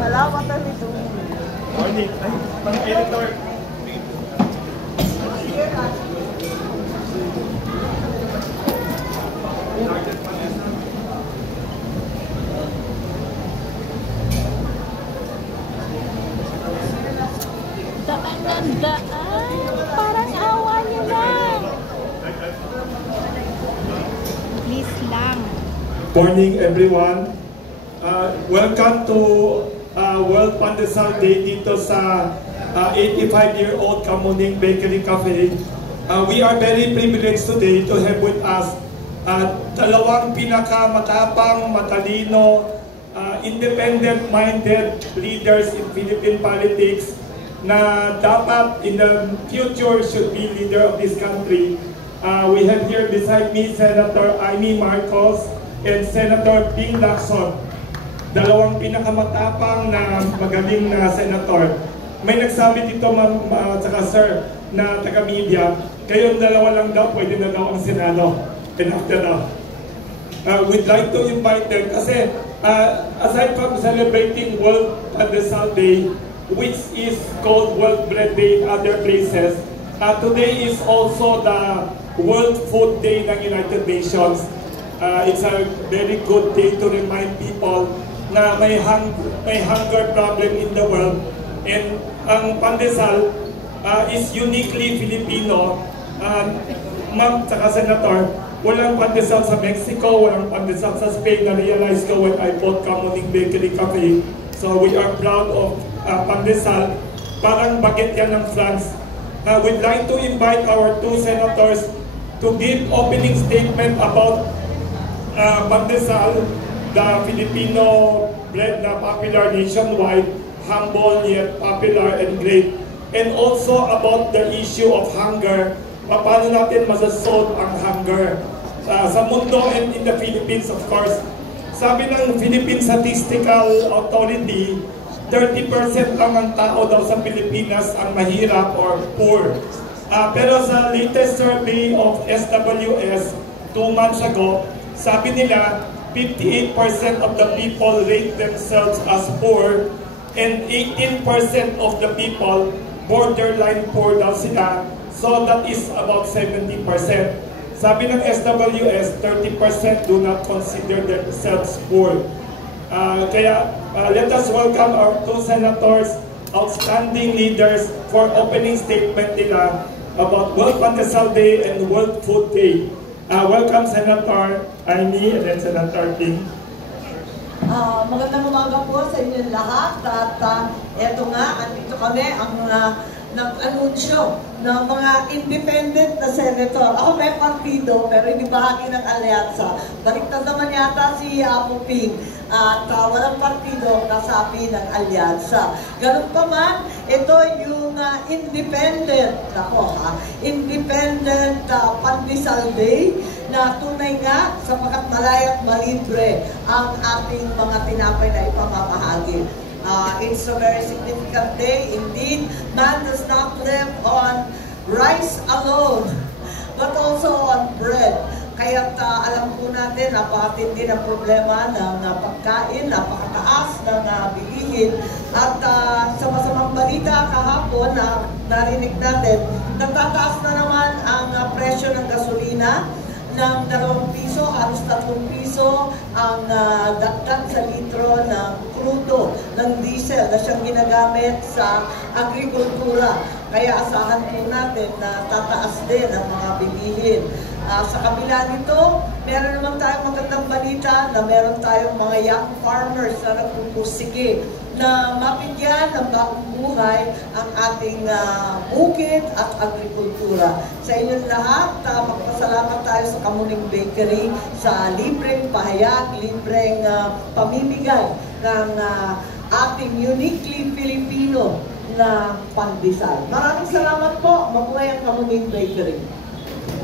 Malawa to nito. Morning. Ay, pang-editor. Daan ng daan. Parang awa niyo na. Please lang. Morning, everyone. Welcome to World Pandesal Day dito sa 85-year-old Kamuning Bakery Cafe. We are very privileged today to have with us dalawang pinakamatapang, matalino, independent-minded leaders in Philippine politics na dapat in the future should be leader of this country. We have here beside me Senator Amy Marcos and Senator Ping Lacson. Dalawang pinakamatapang na magaling na senator. May nagsabi dito ma'am tsaka sir na taga-media, kayong dalawa lang daw, pwede na daw ang Senado. Enough na daw. We'd like to invite them kasi aside from celebrating World Pandesal Day, which is called World Bread Day in other places, today is also the World Food Day ng United Nations. It's a very good day to remind people na may hunger problem in the world, and ang pandesal is uniquely Filipino. Ma'am tsaka Senator, walang pandesal sa Mexico, walang pandesal sa Spain. Na-realize ko when I bought Kamuning Bakery Cafe. So we are proud of pandesal. Parang baguette yan ng France. We'd like to invite our two senators to give opening statement about pandesal, the Filipino bread na popular nationwide, humble yet popular and great. And also about the issue of hunger. Paano natin masasolve ang hunger sa mundo and in the Philippines, of course. Sabi ng Philippine Statistical Authority, 30% lang ang tao daw sa Pilipinas ang mahirap or poor. Pero sa latest survey of SWS 2 months ago, sabi nila 58% of the people rate themselves as poor and 18% of the people borderline poor daw sila. So that is about 70%. Sabi ng SWS, 30% do not consider themselves poor. Kaya let us welcome our two senators, outstanding leaders, for opening statement nila about World Pandesal Day and World Food Day. Welcome Senator Amy and then Senator Ping. Magandang umaga po sa inyong lahat at eto nga, andito kami ang nag-anunsyo ng mga independent na senator. Ako may partido pero hindi bahagi ng alyansa. Baliktad naman yata si Apo Ping at walang partido kasapi ng alyansa. Ganun pa man, ito yung independent, independent Pandesal Day na tunay nga sapagkat malay at malibre ang ating mga tinapay na ipamamahagi. It's a very significant day indeed. Man does not live on rice alone, but also on bread. Kaya alam po natin, napakatindi ng problema ng pagkain, napakataas ng bilihin. At sa masamang balita kahapon na narinig natin, natataas na naman ang presyo ng gasolina ng 2 piso, halos 3 piso ang dagdag sa litro ng krudo, ng diesel na siyang ginagamit sa agrikultura. Kaya asahan po natin na tataas din ang mga bilihin. Sa kabila nito, meron naman tayong magandang balita na meron tayong mga young farmers na nagpupursige na mapigyan ng bagong buhay ang ating bukid at agrikultura. Sa inyong lahat, magpasalamat tayo sa Kamuning Bakery sa libreng pahayag, libreng pamimigay ng ating uniquely Filipino na pandesal. Maraming salamat po. Mabuhay ang Kamuning Bakery.